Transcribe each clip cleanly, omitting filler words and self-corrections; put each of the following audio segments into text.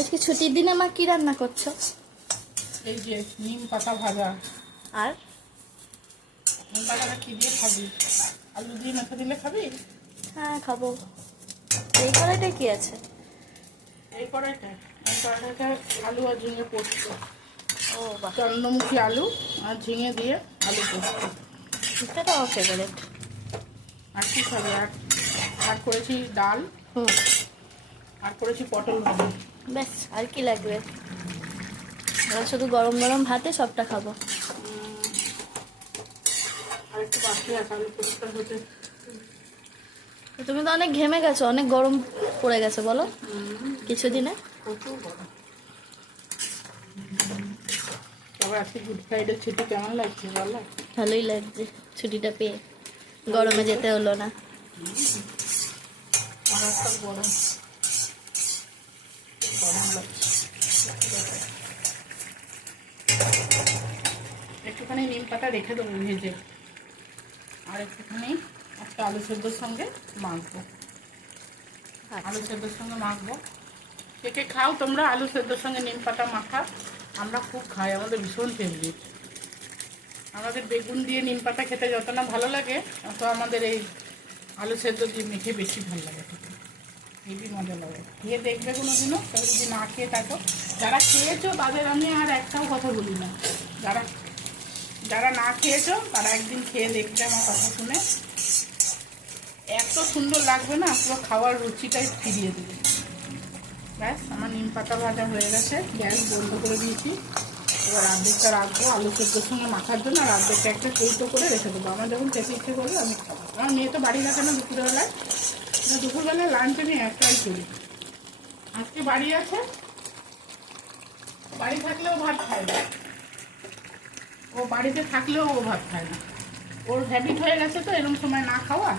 আজকে ছুটির দিনে মা কি রান্না করছো? এই যে নিম পাতা ভাজা। আর নিম পাতাটা কি দিয়ে খাবি? আলু দিয়ে মেখে দিলে খাবি? হ্যাঁ খাবো। এই কড়াইটা কি আছে? এই কড়াইটা আলু আর ঝিঙে পোস্ত। ও বাহ, চন্দ্রমুখী আলু আর ঝিঙে দিয়ে আলু পোস্ত। এটা তো আমার ফেভারিট। আর কি খাবি? আর করেছি ডাল, হুম, আর করেছি পটল ভাজা। ব্যাস আর কি লাগবে? আমরা শুধু গরম গরম ভাতে সবটা খাবো। আর একটু বাকি আছে আলু পোস্ত হতে। তুমি তো অনেক ঘেমে গেছো, অনেক গরম পড়ে গেছে বলো কিছুদিনে। প্রচুর বড়। তবে আজকে গুড ফ্রাইডে ছুটি কেমন লাগছে বলো? ভালোই লাগছে ছুটিটা পেয়ে, গরমে যেতে হলো না। মারাত্মক গরম, গরম লাগছে। একটুখানি নিম পাতা রেখে দেবো ভেজে, আর একটুখানি একটা আলু সেদ্ধর সঙ্গে মাখবো। আলু সেদ্ধর সঙ্গে মাখবো। কে কে খাও তোমরা আলু সেদ্ধর সঙ্গে নিম পাতা মাখা? আমরা খুব খাই, আমাদের ভীষণ ফেভারিট। আমাদের বেগুন দিয়ে নিম পাতা খেতে যত না ভালো লাগে, তত আমাদের এই আলু সেদ্ধ দিয়ে মেখে বেশি ভালো লাগে খেতে। হেবি মজা লাগে। খেয়ে দেখবে কোনো দিনও, তবে যদি না খেয়ে থাকো। যারা খেয়েছো তাদের আমি আর একটাও কথা বলি না। যারা যারা না খেয়েছো তারা একদিন খেয়ে দেখবে আমার কথা শুনে। এত সুন্দর লাগবে না, পুরো খাওয়ার রুচিটাই ফিরিয়ে দেবে। ব্যাস আমার নিম পাতা ভাজা হয়ে গেছে, গ্যাস বন্ধ করে দিয়েছি। এবার অর্ধেকটা রাখবো আলু সেদ্ধর সঙ্গে মাখার জন্য, আর অর্ধেকটা একটা কৌটো করে রেখে দেবো। আমার যখন খেতে ইচ্ছে করবে আমি খাবো। আমার মেয়ে তো বাড়ি থাকে না দুপুরবেলায়, দুপুরবেলায় লাঞ্চ আমি একটাই করি। আজকে বাড়ি আছে, বাড়ি থাকলেও ভাত খায় না। ও বাড়িতে থাকলেও ও ভাত খায় না। ওর হ্যাবিট হয়ে গেছে তো এরকম সময় না খাওয়া।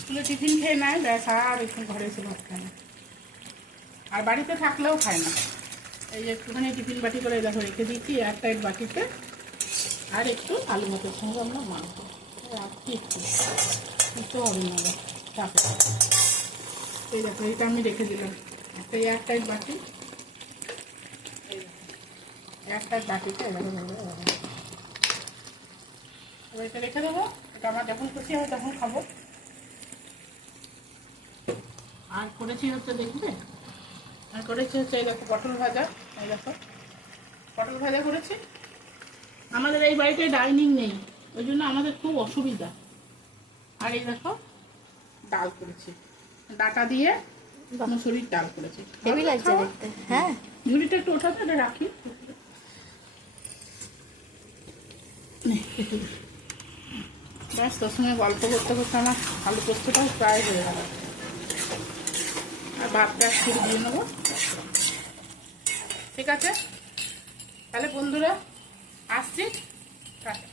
স্কুলে টিফিন খেয়ে নেয়, ব্যাস আর একটু ঘরে এসে ভাত খায় না। আর বাড়িতে থাকলেও খায় না। এই যে একটুখানি টিফিন বাটি করে দেখো রেখে দিচ্ছি এয়ারটাইট বাটিতে। আর একটু আলু ভাতের সঙ্গে আমরা মাখবো। আর কি একটু হবে না চাপে। এই দেখো এটা আমি রেখে দিলাম একটা এয়ারটাইট বাটি। এয়ারটাইট বাটিতে এরকম এটা রেখে দেবো। এটা আমার যখন খুশি হয় তখন খাবো। আর করেছি হচ্ছে দেখবে, আর করেছি হচ্ছে এই দেখো পটল ভাজা। এই দেখো পটল ভাজা করেছি। আমাদের এই বাড়িতে ডাইনিং নেই, ওই জন্য আমাদের খুব অসুবিধা। আর এই দেখো ডাল করেছি, ডাটা দিয়ে মুসুরির ডাল করেছি। হেভি লাগছে দেখতে। হ্যাঁ, ঝুড়িটা একটু ওঠাতে এটা রাখি। ব্যাস তোর সঙ্গে গল্প করতে করতে আমার আলু পোস্তটাও প্রায় হয়ে গেল। আর ভাতটা শুরু দিয়ে নেবো। ঠিক আছে তাহলে বন্ধুরা, আসছি। টাটা।